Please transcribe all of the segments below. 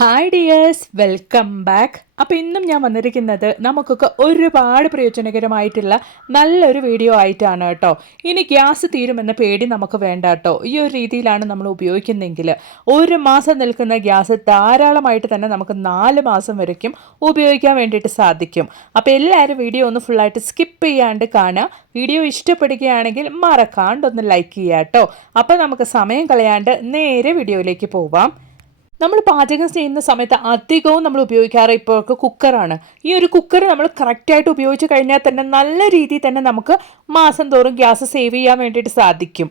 Hi dears, welcome back. അപ്പോൾ ഇന്നും ഞാൻ വന്നിരിക്കുന്നത് നമുക്കൊക്കെ ഒരുപാട് പ്രയോജനകരമായിട്ടുള്ള നല്ലൊരു വീഡിയോ ആയിട്ടാണ് കേട്ടോ. ഇനി ഗ്യാസ് തീരുമെന്ന പേടി നമുക്ക് വേണ്ട കേട്ടോ. ഈ ഒരു രീതിയിലാണ് നമ്മൾ ഉപയോഗിക്കുന്നതെങ്കിൽ ഒരു മാസം നിൽക്കുന്ന ഗ്യാസ് ധാരാളമായിട്ട് തന്നെ നമുക്ക് 4 മാസം വരയ്ക്കും ഉപയോഗിക്കാൻ വേണ്ടിയിട്ട് സാധിക്കും. അപ്പോൾ എല്ലാവരും വീഡിയോ ഒന്ന് ഫുള്ളായിട്ട് സ്കിപ്പ് ചെയ്യാണ്ട് കാണുക. വീഡിയോ ഇഷ്ടപ്പെടുകയാണെങ്കിൽ മറക്കാണ്ടൊന്ന് ലൈക്ക് ചെയ്യുക കേട്ടോ. അപ്പോൾ നമുക്ക് സമയം കളയാണ്ട് നേരെ വീഡിയോയിലേക്ക് പോവാം. നമ്മൾ പാചകം ചെയ്യുന്ന സമയത്ത് അധികവും നമ്മൾ ഉപയോഗിക്കാറ് ഇപ്പോൾ കുക്കറാണ്. ഈ ഒരു കുക്കർ നമ്മൾ കറക്റ്റായിട്ട് ഉപയോഗിച്ച് കഴിഞ്ഞാൽ തന്നെ നല്ല രീതിയിൽ തന്നെ നമുക്ക് മാസം തോറും ഗ്യാസ് സേവ് ചെയ്യാൻ വേണ്ടിയിട്ട് സാധിക്കും.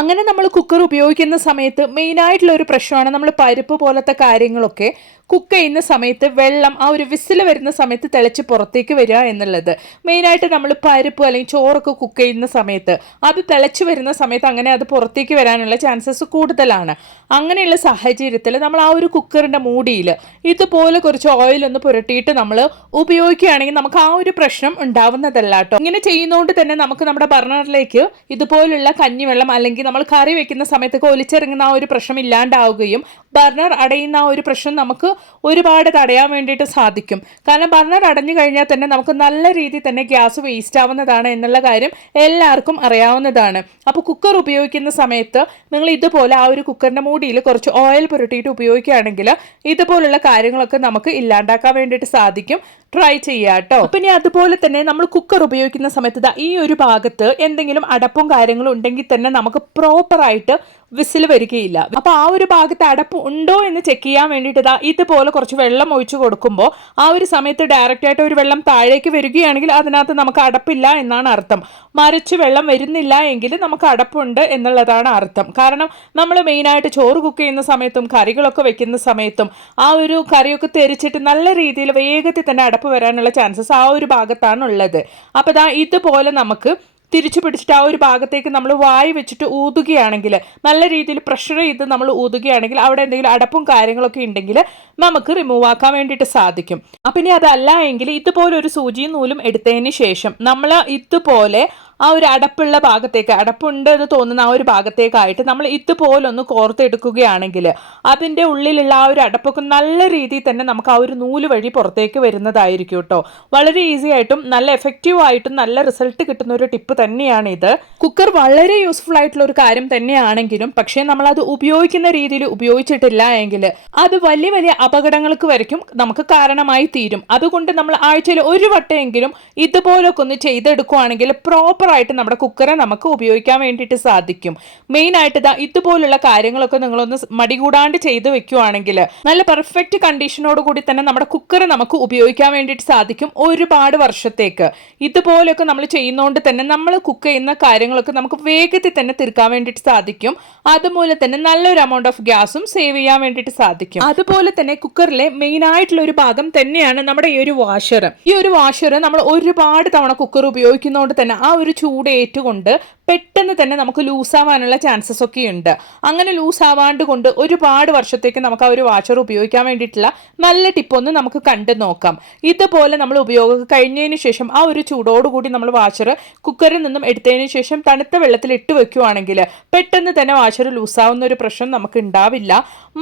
അങ്ങനെ നമ്മൾ കുക്കർ ഉപയോഗിക്കുന്ന സമയത്ത് മെയിനായിട്ടുള്ള ഒരു പ്രശ്നമാണ് നമ്മൾ പരിപ്പ് പോലത്തെ കാര്യങ്ങളൊക്കെ കുക്ക് ചെയ്യുന്ന സമയത്ത് വെള്ളം ആ ഒരു വിസിൽ വരുന്ന സമയത്ത് തിളച്ച് പുറത്തേക്ക് വരിക എന്നുള്ളത്. മെയിനായിട്ട് നമ്മൾ പരിപ്പ് അല്ലെങ്കിൽ ചോറൊക്കെ കുക്ക് ചെയ്യുന്ന സമയത്ത് അത് തിളച്ച് വരുന്ന സമയത്ത് അങ്ങനെ അത് പുറത്തേക്ക് വരാനുള്ള ചാൻസസ് കൂടുതലാണ്. അങ്ങനെയുള്ള സാഹചര്യത്തിൽ നമ്മൾ ആ ഒരു കുക്കറിൻ്റെ മൂടിയിൽ ഇതുപോലെ കുറച്ച് ഓയിലൊന്ന് പുരട്ടിയിട്ട് നമ്മൾ ഉപയോഗിക്കുകയാണെങ്കിൽ നമുക്ക് ആ ഒരു പ്രശ്നം ഉണ്ടാവുന്നതല്ല കേട്ടോ. ഇങ്ങനെ ചെയ്യുന്നതുകൊണ്ട് തന്നെ നമുക്ക് നമ്മുടെ ബർണറിലേക്ക് ഇതുപോലുള്ള കഞ്ഞിവെള്ളം അല്ലെങ്കിൽ നമ്മൾ കറി വെക്കുന്ന സമയത്തൊക്കെ ഒലിച്ചിറങ്ങുന്ന ആ ഒരു പ്രശ്നം ഇല്ലാണ്ടാവുകയും ബർണർ അടയുന്ന ആ ഒരു പ്രശ്നം നമുക്ക് ഒരുപാട് തടയാൻ വേണ്ടിയിട്ട് സാധിക്കും. കാരണം ബർണർ അടഞ്ഞു കഴിഞ്ഞാൽ തന്നെ നമുക്ക് നല്ല രീതിയിൽ തന്നെ ഗ്യാസ് വേസ്റ്റ് ആവുന്നതാണ് എന്നുള്ള കാര്യം എല്ലാവർക്കും അറിയാവുന്നതാണ്. അപ്പോൾ കുക്കർ ഉപയോഗിക്കുന്ന സമയത്ത് നിങ്ങൾ ഇതുപോലെ ആ ഒരു കുക്കറിൻ്റെ മൂടിയിൽ കുറച്ച് ഓയിൽ പുരട്ടിയിട്ട് ഉപയോഗിക്കുകയാണെങ്കിൽ ഇതുപോലുള്ള കാര്യങ്ങളൊക്കെ നമുക്ക് ഇല്ലാണ്ടാക്കാൻ വേണ്ടിയിട്ട് സാധിക്കും. ട്രൈ ചെയ്യുക കേട്ടോ. പിന്നെ അതുപോലെ തന്നെ നമ്മൾ കുക്കർ ഉപയോഗിക്കുന്ന സമയത്ത് ഈ ഒരു ഭാഗത്ത് എന്തെങ്കിലും അടപ്പും കാര്യങ്ങളും ഉണ്ടെങ്കിൽ തന്നെ നമുക്ക് പ്രോപ്പറായിട്ട് വിസിൽ വരികയില്ല. അപ്പോൾ ആ ഒരു ഭാഗത്ത് അടപ്പ് ഉണ്ടോ എന്ന് ചെക്ക് ചെയ്യാൻ വേണ്ടിയിട്ട് ഇതുപോലെ കുറച്ച് വെള്ളം ഒഴിച്ചു കൊടുക്കുമ്പോൾ ആ ഒരു സമയത്ത് ഡയറക്റ്റ് ആയിട്ട് ഒരു വെള്ളം താഴേക്ക് വരികയാണെങ്കിൽ അതിനകത്ത് നമുക്ക് അടപ്പില്ല എന്നാണ് അർത്ഥം. മറിച്ച് വെള്ളം വരുന്നില്ല എങ്കിൽ നമുക്ക് അടപ്പുണ്ട് എന്നുള്ളതാണ് അർത്ഥം. കാരണം നമ്മൾ മെയിനായിട്ട് ചോറ് കുക്ക് ചെയ്യുന്ന സമയത്തും കറികളൊക്കെ വെക്കുന്ന സമയത്തും ആ ഒരു കറിയൊക്കെ തെറിച്ചിട്ട് നല്ല രീതിയിൽ വേഗത്തിൽ തന്നെ അടപ്പ് വരാനുള്ള ചാൻസസ് ആ ഒരു ഭാഗത്താണ് ഉള്ളത്. അപ്പോൾ ഇതുപോലെ നമുക്ക് തിരിച്ചു പിടിച്ചിട്ട് ആ ഒരു ഭാഗത്തേക്ക് നമ്മൾ വായി വെച്ചിട്ട് ഊതുകയാണെങ്കിൽ, നല്ല രീതിയിൽ പ്രഷർ ചെയ്ത് നമ്മൾ ഊതുകയാണെങ്കിൽ അവിടെ എന്തെങ്കിലും അടപ്പും കാര്യങ്ങളൊക്കെ ഉണ്ടെങ്കിൽ നമുക്ക് റിമൂവ് ആക്കാൻ വേണ്ടിയിട്ട് സാധിക്കും. അപ്പം ഇനി അതല്ല എങ്കിൽ ഇതുപോലെ ഒരു സൂചിയും നൂലും എടുത്തതിന് ശേഷം നമ്മൾ ഇതുപോലെ ആ ഒരു അടപ്പുള്ള ഭാഗത്തേക്ക്, അടപ്പുണ്ട് എന്ന് തോന്നുന്ന ആ ഒരു ഭാഗത്തേക്കായിട്ട് നമ്മൾ ഇതുപോലൊന്ന് കോർത്തെടുക്കുകയാണെങ്കിൽ അതിൻ്റെ ഉള്ളിലുള്ള ആ ഒരു അടപ്പൊക്കെ നല്ല രീതിയിൽ തന്നെ നമുക്ക് ആ ഒരു നൂല് വഴി പുറത്തേക്ക് വരുന്നതായിരിക്കും കേട്ടോ. വളരെ ഈസി ആയിട്ടും നല്ല എഫക്റ്റീവ് ആയിട്ടും നല്ല റിസൾട്ട് കിട്ടുന്ന ഒരു ടിപ്പ് തന്നെയാണിത്. കുക്കർ വളരെ യൂസ്ഫുൾ ആയിട്ടുള്ള ഒരു കാര്യം തന്നെയാണെങ്കിലും പക്ഷേ നമ്മളത് ഉപയോഗിക്കുന്ന രീതിയിൽ ഉപയോഗിച്ചിട്ടില്ല എങ്കിൽ അത് വലിയ വലിയ അപകടങ്ങൾക്ക് വരയ്ക്കും നമുക്ക് കാരണമായി തീരും. അതുകൊണ്ട് നമ്മൾ ആഴ്ചയിൽ ഒരു വട്ടമെങ്കിലും ഇതുപോലൊക്കെ ഒന്ന് ചെയ്തെടുക്കുകയാണെങ്കിൽ പ്രോപ്പർ ആയിട്ട് നമ്മുടെ കുക്കറെ നമുക്ക് ഉപയോഗിക്കാൻ വേണ്ടിയിട്ട് സാധിക്കും. മെയിൻ ആയിട്ട് ഇതുപോലുള്ള കാര്യങ്ങളൊക്കെ നിങ്ങളൊന്ന് മടികൂടാണ്ട് ചെയ്ത് വെക്കുകയാണെങ്കിൽ നല്ല പെർഫെക്റ്റ് കണ്ടീഷനോട് കൂടി തന്നെ നമ്മുടെ കുക്കറെ നമുക്ക് ഉപയോഗിക്കാൻ വേണ്ടിയിട്ട് സാധിക്കും ഒരുപാട് വർഷത്തേക്ക്. ഇതുപോലൊക്കെ നമ്മൾ ചെയ്യുന്നതുകൊണ്ട് തന്നെ നമ്മൾ കുക്ക് ചെയ്യുന്ന കാര്യങ്ങളൊക്കെ നമുക്ക് വേഗത്തിൽ തന്നെ തീർക്കാൻ വേണ്ടിയിട്ട് സാധിക്കും. അതുപോലെ തന്നെ നല്ലൊരു എമൗണ്ട് ഓഫ് ഗ്യാസും സേവ് ചെയ്യാൻ വേണ്ടിയിട്ട് സാധിക്കും. അതുപോലെ തന്നെ കുക്കറിലെ മെയിൻ ആയിട്ടുള്ള ഒരു ഭാഗം തന്നെയാണ് നമ്മുടെ ഈ ഒരു വാഷർ. ഈ ഒരു വാഷർ നമ്മൾ ഒരുപാട് തവണ കുക്കർ ഉപയോഗിക്കുന്നതുകൊണ്ട് തന്നെ ആ ഒരു ചൂട് ഏറ്റുകൊണ്ട് പെട്ടെന്ന് തന്നെ നമുക്ക് ലൂസാവാനുള്ള ചാൻസസ് ഒക്കെ ഉണ്ട്. അങ്ങനെ ലൂസാവാണ്ട് കൊണ്ട് ഒരുപാട് വർഷത്തേക്ക് നമുക്ക് ആ ഒരു വാഷർ ഉപയോഗിക്കാൻ വേണ്ടിയിട്ടുള്ള നല്ല ടിപ്പൊന്ന് നമുക്ക് കണ്ടു നോക്കാം. ഇതുപോലെ നമ്മൾ ഉപയോഗം കഴിഞ്ഞതിന് ശേഷം ആ ഒരു ചൂടോടുകൂടി നമ്മൾ വാഷർ കുക്കറിൽ നിന്നും എടുത്തതിന് ശേഷം തണുത്ത വെള്ളത്തിൽ ഇട്ട് വെക്കുകയാണെങ്കിൽ പെട്ടെന്ന് തന്നെ വാഷർ ലൂസാവുന്ന ഒരു പ്രശ്നം നമുക്ക് ഉണ്ടാവില്ല.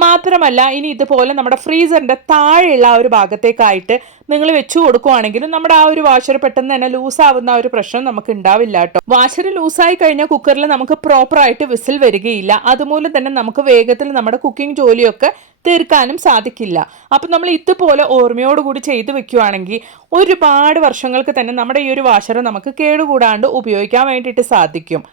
മാത്രമല്ല ഇനി ഇതുപോലെ നമ്മുടെ ഫ്രീസറിൻ്റെ താഴെയുള്ള ആ ഒരു ഭാഗത്തേക്കായിട്ട് നിങ്ങൾ വെച്ചു കൊടുക്കുകയാണെങ്കിലും നമ്മുടെ ആ ഒരു വാഷർ പെട്ടെന്ന് തന്നെ ലൂസാവുന്ന ആ ഒരു പ്രശ്നം നമുക്ക് ഉണ്ടാവില്ല കേട്ടോ. വാഷർ ലൂസായി കഴിഞ്ഞാൽ കുക്കറിൽ നമുക്ക് പ്രോപ്പറായിട്ട് വിസിൽ വരികയില്ല. അതുമൂലം തന്നെ നമുക്ക് വേഗത്തിൽ നമ്മുടെ കുക്കിംഗ് ജോലിയൊക്കെ തീർക്കാനും സാധിക്കില്ല. അപ്പം നമ്മൾ ഇതുപോലെ ഓർമ്മയോടുകൂടി ചെയ്തു വെക്കുകയാണെങ്കിൽ ഒരുപാട് വർഷങ്ങൾക്ക് തന്നെ നമ്മുടെ ഈ ഒരു വാഷർ നമുക്ക് കേടുകൂടാണ്ട് ഉപയോഗിക്കാൻ വേണ്ടിയിട്ട് സാധിക്കും.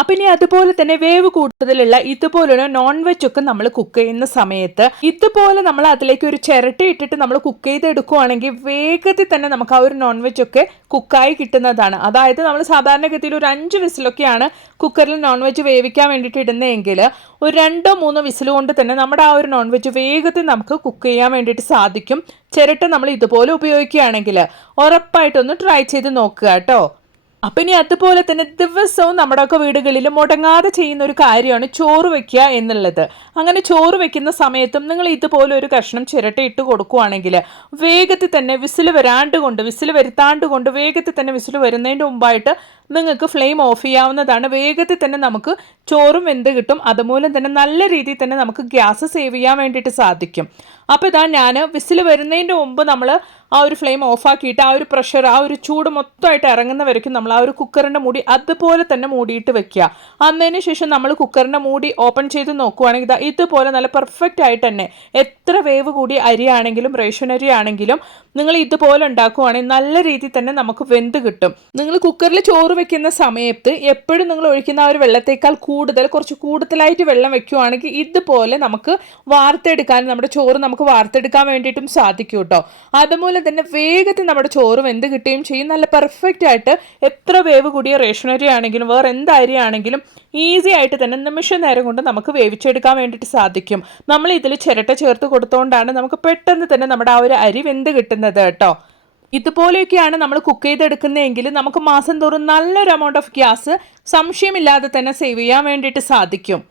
അപ്പം ഇനി അതുപോലെ തന്നെ വേവ് കൂടുതലുള്ള ഇതുപോലുള്ള നോൺ വെജ് ഒക്കെ നമ്മൾ കുക്ക് ചെയ്യുന്ന സമയത്ത് ഇതുപോലെ നമ്മൾ അതിലേക്ക് ഒരു ചിരട്ട ഇട്ടിട്ട് നമ്മൾ കുക്ക് ചെയ്തെടുക്കുകയാണെങ്കിൽ വേഗത്തിൽ തന്നെ നമുക്ക് ആ ഒരു നോൺ വെജ് ഒക്കെ കുക്കായി കിട്ടുന്നതാണ്. അതായത് നമ്മൾ സാധാരണഗതിയിൽ ഒരു 5 വിസിലൊക്കെയാണ് കുക്കറിൽ നോൺ വെജ് വേവിക്കാൻ വേണ്ടിയിട്ട് ഇടുന്നതെങ്കിൽ ഒരു 2-3 വിസിൽ കൊണ്ട് തന്നെ നമ്മുടെ ആ ഒരു നോൺ വെജ് വേഗത്തിൽ നമുക്ക് കുക്ക് ചെയ്യാൻ വേണ്ടിയിട്ട് സാധിക്കും. ചിരട്ട നമ്മൾ ഇതുപോലെ ഉപയോഗിക്കുകയാണെങ്കിൽ ഉറപ്പായിട്ടൊന്ന് ട്രൈ ചെയ്ത് നോക്കുക കേട്ടോ. അപ്പം ഇനി അതുപോലെ തന്നെ ദിവസവും നമ്മുടെയൊക്കെ വീടുകളിൽ മുടങ്ങാതെ ചെയ്യുന്ന ഒരു കാര്യമാണ് ചോറ് വെക്കുക എന്നുള്ളത്. അങ്ങനെ ചോറ് വെക്കുന്ന സമയത്തും നിങ്ങൾ ഇതുപോലെ ഒരു കഷ്ണം ചിരട്ട ഇട്ട് കൊടുക്കുകയാണെങ്കിൽ വേഗത്തിൽ തന്നെ വിസിൽ വരുത്താണ്ട് കൊണ്ട് വേഗത്തിൽ തന്നെ വിസിൽ വരുന്നതിൻ്റെ മുമ്പായിട്ട് നിങ്ങൾക്ക് ഫ്ലെയിം ഓഫ് ചെയ്യാവുന്നതാണ്. വേഗത്തിൽ തന്നെ നമുക്ക് ചോറും വെന്ത് കിട്ടും. അതുമൂലം തന്നെ നല്ല രീതിയിൽ തന്നെ നമുക്ക് ഗ്യാസ് സേവ് ചെയ്യാൻ വേണ്ടിയിട്ട് സാധിക്കും. അപ്പോൾ ഇതാ ഞാൻ വിസിൽ വരുന്നതിൻ്റെ മുമ്പ് നമ്മൾ ആ ഒരു ഫ്ലെയിം ഓഫാക്കിയിട്ട് ആ ഒരു പ്രഷർ, ആ ഒരു ചൂട് മൊത്തമായിട്ട് ഇറങ്ങുന്നവരേക്കും നമ്മൾ ആ ഒരു കുക്കറിൻ്റെ മൂടി അതുപോലെ തന്നെ മൂടിയിട്ട് വെക്കുക. അന്നതിന് ശേഷം നമ്മൾ കുക്കറിൻ്റെ മൂടി ഓപ്പൺ ചെയ്ത് നോക്കുവാണെങ്കിൽ ഇതുപോലെ നല്ല പെർഫെക്റ്റ് ആയിട്ട് തന്നെ എത്ര വേവ് കൂടിയ അരിയാണെങ്കിലും റേഷൻ അരി ആണെങ്കിലും നിങ്ങൾ ഇതുപോലെ ഉണ്ടാക്കുവാണെങ്കിൽ നല്ല രീതിയിൽ തന്നെ നമുക്ക് വെന്ത് കിട്ടും. നിങ്ങൾ കുക്കറിൽ ചോറ് വെക്കുന്ന സമയത്ത് എപ്പോഴും നിങ്ങൾ ഒഴിക്കുന്ന ആ ഒരു വെള്ളത്തേക്കാൾ കുറച്ച് കൂടുതലായിട്ട് വെള്ളം വെക്കുവാണെങ്കിൽ ഇതുപോലെ നമുക്ക് വാർത്തെടുക്കാൻ, നമ്മുടെ ചോറ് നമുക്ക് വാർത്തെടുക്കാൻ വേണ്ടിയിട്ടും സാധിക്കും കേട്ടോ. അതുമൂലം തന്നെ വേഗത്തിൽ നമ്മുടെ ചോറ് വെന്ത് കിട്ടുകയും ചെയ്യും. നല്ല പെർഫെക്റ്റ് ആയിട്ട് എത്ര വേവ് കൂടിയ റേഷൻ അരി ആണെങ്കിലും വേറെ എന്ത് അരി ആണെങ്കിലും ഈസി ആയിട്ട് തന്നെ നിമിഷ നേരം കൊണ്ട് നമുക്ക് വേവിച്ചെടുക്കാൻ വേണ്ടിയിട്ട് സാധിക്കും. നമ്മൾ ഇതിൽ ചിരട്ട ചേർത്ത് കൊടുത്തുകൊണ്ടാണ് നമുക്ക് പെട്ടെന്ന് തന്നെ നമ്മുടെ ആ ഒരു അരി വെന്ത് കിട്ടുന്നത് കേട്ടോ. ഇതുപോലെയൊക്കെയാണ് നമ്മൾ കുക്ക് ചെയ്തെടുക്കുന്നതെങ്കിൽ നമുക്ക് മാസം തോറും നല്ലൊരു എമൗണ്ട് ഓഫ് ഗ്യാസ് സംശയമില്ലാതെ തന്നെ സേവ് ചെയ്യാൻ വേണ്ടിയിട്ട് സാധിക്കും.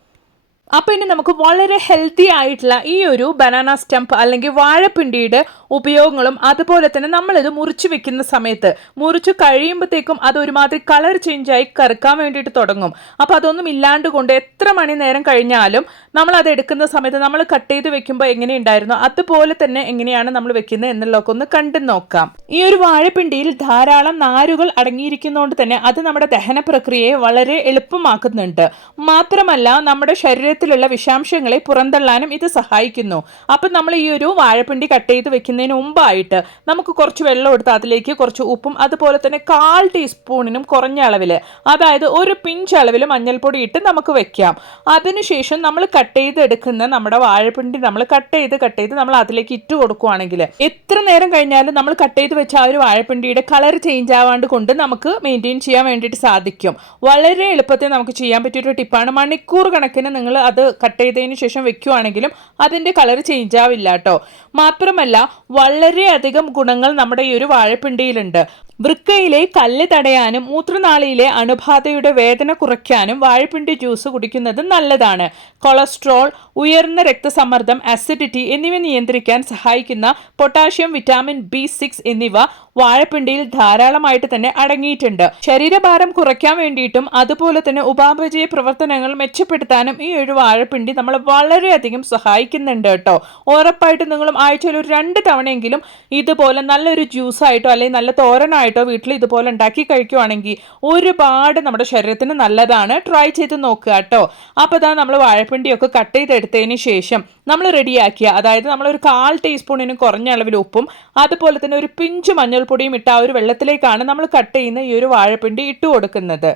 അപ്പോൾ ഇനി നമുക്ക് വളരെ ഹെൽത്തി ആയിട്ടുള്ള ഈ ഒരു ബനാന സ്റ്റംപ് അല്ലെങ്കിൽ വാഴപ്പിണ്ടിയുടെ ഉപയോഗങ്ങളും അതുപോലെ തന്നെ നമ്മളിത് മുറിച്ച് വെക്കുന്ന സമയത്ത് മുറിച്ച് കഴിയുമ്പോഴത്തേക്കും അത് ഒരുമാതിരി കളർ ചേഞ്ചായി കറുക്കാൻ വേണ്ടിയിട്ട് തുടങ്ങും. അപ്പോൾ അതൊന്നും ഇല്ലാണ്ട് കൊണ്ട് എത്ര മണി നേരം കഴിഞ്ഞാലും നമ്മൾ അത് എടുക്കുന്ന സമയത്ത് നമ്മൾ കട്ട് ചെയ്ത് വെക്കുമ്പോൾ എങ്ങനെയുണ്ടായിരുന്നു അതുപോലെ തന്നെ എങ്ങനെയാണ് നമ്മൾ വെക്കുന്നത് എന്നുള്ളതൊക്കെ ഒന്ന് കണ്ടു നോക്കാം. ഈ ഒരു വാഴപ്പിണ്ടിയിൽ ധാരാളം നാരുകൾ അടങ്ങിയിരിക്കുന്നതുകൊണ്ട് തന്നെ അത് നമ്മുടെ ദഹന പ്രക്രിയയെ വളരെ എളുപ്പമാക്കുന്നുണ്ട്. മാത്രമല്ല നമ്മുടെ ശരീരത്തിലുള്ള വിഷാംശങ്ങളെ പുറന്തള്ളാനും ഇത് സഹായിക്കുന്നു. അപ്പം നമ്മൾ ഈ ഒരു വാഴപ്പിണ്ടി കട്ട് ചെയ്ത് വെക്കുന്നതിന് മുമ്പായിട്ട് നമുക്ക് കുറച്ച് വെള്ളം എടുത്ത് അതിലേക്ക് കുറച്ച് ഉപ്പും അതുപോലെ തന്നെ 1/4 ടീസ്പൂണിനും കുറഞ്ഞ അളവിൽ, അതായത് ഒരു പിഞ്ച് അളവിൽ മഞ്ഞൾപ്പൊടി ഇട്ട് നമുക്ക് വെക്കാം. അതിനുശേഷം നമ്മൾ കട്ട് ചെയ്തെടുക്കുന്ന നമ്മുടെ വാഴപ്പിണ്ടി നമ്മൾ കട്ട് ചെയ്ത് നമ്മൾ അതിലേക്ക് ഇട്ട് കൊടുക്കുകയാണെങ്കിൽ എത്ര നേരം കഴിഞ്ഞാലും നമ്മൾ കട്ട് ചെയ്ത് വെച്ച ആ ഒരു വാഴപ്പിണ്ടിയുടെ കളർ ചേഞ്ച് ആവാണ്ട് കൊണ്ട് നമുക്ക് മെയിൻറ്റെയിൻ ചെയ്യാൻ വേണ്ടിയിട്ട് സാധിക്കും. വളരെ എളുപ്പത്തിൽ നമുക്ക് ചെയ്യാൻ പറ്റിയൊരു ടിപ്പാണ്. മണിക്കൂർ കണക്കിന് നിങ്ങൾ അത് കട്ട് ചെയ്തതിന് ശേഷം വെക്കുകയാണെങ്കിലും അതിൻ്റെ കളർ ചേഞ്ച് ആവില്ല കേട്ടോ. മാത്രമല്ല വളരെയധികം ഗുണങ്ങൾ നമ്മുടെ ഈ ഒരു വാഴപ്പിണ്ടിയിലുണ്ട്. വൃക്കയിലെ കല്ല് തടയാനും മൂത്രനാളിയിലെ അണുബാധയുടെ വേദന കുറയ്ക്കാനും വാഴപ്പിണ്ടി ജ്യൂസ് കുടിക്കുന്നത് നല്ലതാണ്. കൊളസ്ട്രോൾ, ഉയർന്ന രക്തസമ്മർദ്ദം, അസിഡിറ്റി എന്നിവ നിയന്ത്രിക്കാൻ സഹായിക്കുന്ന പൊട്ടാഷ്യം, വിറ്റാമിൻ B6 എന്നിവ വാഴപ്പിണ്ടിയിൽ ധാരാളമായിട്ട് തന്നെ അടങ്ങിയിട്ടുണ്ട്. ശരീരഭാരം കുറയ്ക്കാൻ വേണ്ടിയിട്ടും അതുപോലെ തന്നെ ഉപാപചയ പ്രവർത്തനങ്ങൾ മെച്ചപ്പെടുത്താനും ഈ ഒരു വാഴപ്പിണ്ടി നമ്മളെ വളരെയധികം സഹായിക്കുന്നുണ്ട് കേട്ടോ. ഉറപ്പായിട്ടും നിങ്ങളും ആഴ്ചയിൽ ഒരു 2 തവണയെങ്കിലും ഇതുപോലെ നല്ലൊരു ജ്യൂസായിട്ടോ അല്ലെങ്കിൽ നല്ല തോരനായിട്ടോ വീട്ടിൽ ഇതുപോലെ ഉണ്ടാക്കി കഴിക്കുവാണെങ്കിൽ ഒരുപാട് നമ്മുടെ ശരീരത്തിന് നല്ലതാണ്. ട്രൈ ചെയ്ത് നോക്കുക കേട്ടോ. അപ്പോൾ ഇതാ നമ്മൾ വാഴപ്പിണ്ടിയൊക്കെ കട്ട് ചെയ്തെടുത്തതിന് ശേഷം നമ്മൾ റെഡിയാക്കിയ, അതായത് നമ്മളൊരു 1/4 ടീസ്പൂണിന് കുറഞ്ഞ അളവിൽ ഉപ്പും അതുപോലെ തന്നെ ഒരു പിഞ്ച് മഞ്ഞൾപ്പൊടിയും ഇട്ട ആ ഒരു വെള്ളത്തിലേക്കാണ് നമ്മൾ കട്ട് ചെയ്യുന്ന ഈ ഒരു വാഴപ്പിണ്ടി ഇട്ട് കൊടുക്കുന്നത്.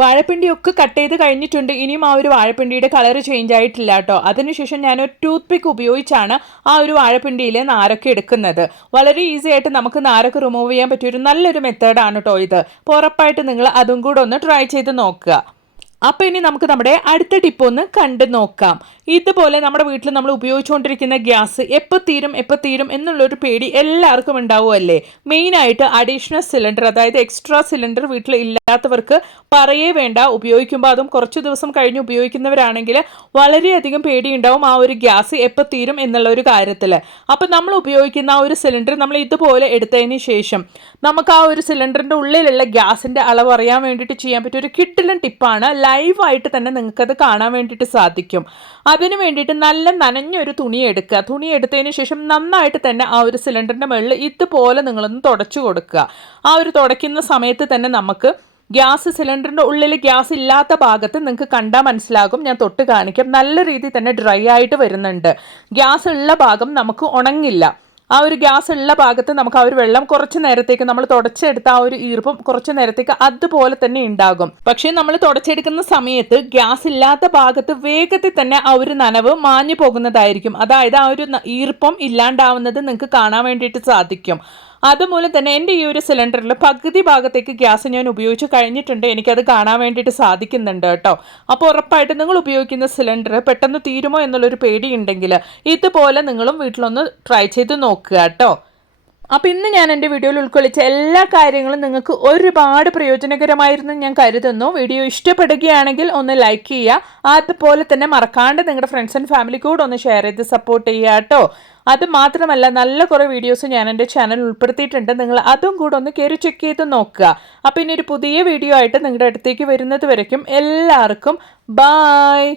വാഴപ്പിണ്ടിയൊക്കെ കട്ട് ചെയ്ത് കഴിഞ്ഞിട്ടുണ്ട്. ഇനിയും ആ ഒരു വാഴപ്പിണ്ടിയുടെ കളർ ചേഞ്ച് ആയിട്ടില്ല കേട്ടോ. അതിനുശേഷം ഞാനൊരു ടൂത്ത് പിക്ക് ഉപയോഗിച്ചാണ് ആ ഒരു വാഴപ്പിണ്ടിയിലെ നാരൊക്കെ എടുക്കുന്നത്. വളരെ ഈസി ആയിട്ട് നമുക്ക് നാരൊക്കെ റിമൂവ് ചെയ്യാൻ പറ്റിയൊരു നല്ലൊരു മെത്തേഡാണ് കേട്ടോ ഇത്. അപ്പോൾ ഉറപ്പായിട്ട് നിങ്ങൾ അതും കൂടെ ഒന്ന് ട്രൈ ചെയ്ത് നോക്കുക. അപ്പോൾ ഇനി നമുക്ക് നമ്മുടെ അടുത്ത ടിപ്പ് ഒന്ന് കണ്ടു നോക്കാം. ഇതുപോലെ നമ്മുടെ വീട്ടിൽ നമ്മൾ ഉപയോഗിച്ചുകൊണ്ടിരിക്കുന്ന ഗ്യാസ് എപ്പോൾ തീരും എന്നുള്ളൊരു പേടി എല്ലാവർക്കും ഉണ്ടാവുമല്ലേ. മെയിനായിട്ട് അഡീഷണൽ സിലിണ്ടർ, അതായത് എക്സ്ട്രാ സിലിണ്ടർ വീട്ടിൽ ഇല്ലാത്തവർക്ക് പറയേ വേണ്ട. ഉപയോഗിക്കുമ്പോൾ അതും കുറച്ച് ദിവസം കഴിഞ്ഞ് ഉപയോഗിക്കുന്നവരാണെങ്കിൽ വളരെയധികം പേടിയുണ്ടാവും ആ ഒരു ഗ്യാസ് എപ്പോൾ തീരും എന്നുള്ള ഒരു കാര്യത്തിൽ. അപ്പം നമ്മൾ ഉപയോഗിക്കുന്ന ആ ഒരു സിലിണ്ടർ നമ്മൾ ഇതുപോലെ എടുത്തതിന് ശേഷം നമുക്ക് ആ ഒരു സിലിണ്ടറിൻ്റെ ഉള്ളിലുള്ള ഗ്യാസിൻ്റെ അളവ് അറിയാൻ വേണ്ടിയിട്ട് ചെയ്യാൻ പറ്റിയ ഒരു കിടിലൻ ടിപ്പാണ്. ലൈവായിട്ട് തന്നെ നിങ്ങൾക്കത് കാണാൻ വേണ്ടിയിട്ട് സാധിക്കും. അതിന് വേണ്ടിയിട്ട് നല്ല നനഞ്ഞൊരു തുണി എടുക്കുക. തുണി എടുത്തതിന് ശേഷം നന്നായിട്ട് തന്നെ ആ ഒരു സിലിണ്ടറിൻ്റെ മുകളിൽ ഇതുപോലെ നിങ്ങളൊന്ന് തുടച്ചു കൊടുക്കുക. ആ ഒരു തുടയ്ക്കുന്ന സമയത്ത് തന്നെ നമുക്ക് ഗ്യാസ് സിലിണ്ടറിൻ്റെ ഉള്ളിൽ ഗ്യാസ് ഇല്ലാത്ത ഭാഗത്ത് നിങ്ങൾക്ക് കണ്ടാൽ മനസ്സിലാകും. ഞാൻ തൊട്ട് കാണിക്കാം. നല്ല രീതിയിൽ തന്നെ ഡ്രൈ ആയിട്ട് വരുന്നുണ്ട്. ഗ്യാസ് ഉള്ള ഭാഗം നമുക്ക് ഉണങ്ങില്ല. ആ ഒരു ഗ്യാസ് ഉള്ള ഭാഗത്ത് നമുക്ക് ആ ഒരു വെള്ളം കുറച്ച് നേരത്തേക്ക് നമ്മൾ തുടച്ചെടുത്ത ആ ഒരു ഈർപ്പം കുറച്ച് നേരത്തേക്ക് അതുപോലെ തന്നെ ഉണ്ടാകും. പക്ഷേ നമ്മൾ തുടച്ചെടുക്കുന്ന സമയത്ത് ഗ്യാസ് ഇല്ലാത്ത ഭാഗത്ത് വേഗത്തിൽ തന്നെ ആ ഒരു നനവ് മാഞ്ഞു പോകുന്നതായിരിക്കും. അതായത് ആ ഒരു ഈർപ്പം ഇല്ലാണ്ടാവുന്നത് നിങ്ങൾക്ക് കാണാൻ വേണ്ടിയിട്ട് സാധിക്കും. അതുമൂലം തന്നെ എൻ്റെ ഈ ഒരു സിലിണ്ടറിൽ പകുതി ഭാഗത്തേക്ക് ഗ്യാസ് ഞാൻ ഉപയോഗിച്ച് കഴിഞ്ഞിട്ടുണ്ട്. എനിക്കത് കാണാൻ വേണ്ടിയിട്ട് സാധിക്കുന്നുണ്ട് കേട്ടോ. അപ്പോൾ ഉറപ്പായിട്ട് നിങ്ങൾ ഉപയോഗിക്കുന്ന സിലിണ്ടർ പെട്ടെന്ന് തീരുമോ എന്നുള്ളൊരു പേടിയുണ്ടെങ്കിൽ ഇതുപോലെ നിങ്ങളും വീട്ടിലൊന്ന് ട്രൈ ചെയ്ത് നോക്കുക കേട്ടോ. അപ്പോൾ ഇന്ന് ഞാൻ എൻ്റെ വീഡിയോയിൽ ഉൾക്കൊള്ളിച്ച എല്ലാ കാര്യങ്ങളും നിങ്ങൾക്ക് ഒരുപാട് പ്രയോജനകരമായിരുന്നു ഞാൻ കരുതുന്നു. വീഡിയോ ഇഷ്ടപ്പെടുകയാണെങ്കിൽ ഒന്ന് ലൈക്ക് ചെയ്യുക. അതുപോലെ തന്നെ മറക്കാണ്ട് നിങ്ങളുടെ ഫ്രണ്ട്സ് ആൻഡ് ഫാമിലി കൂടെ ഒന്ന് ഷെയർ ചെയ്ത് സപ്പോർട്ട് ചെയ്യുക കേട്ടോ. അത് മാത്രമല്ല നല്ല കുറേ വീഡിയോസ് ഞാൻ എൻ്റെ ചാനൽ ഉൾപ്പെടുത്തിയിട്ടുണ്ട്. നിങ്ങൾ അതും കൂടെ ഒന്ന് കയറി ചെക്ക് ചെയ്ത് നോക്കുക. അപ്പോൾ ഇനി ഒരു പുതിയ വീഡിയോ ആയിട്ട് നിങ്ങളുടെ അടുത്തേക്ക് വരുന്നത് വരയ്ക്കും എല്ലാവർക്കും ബായ്.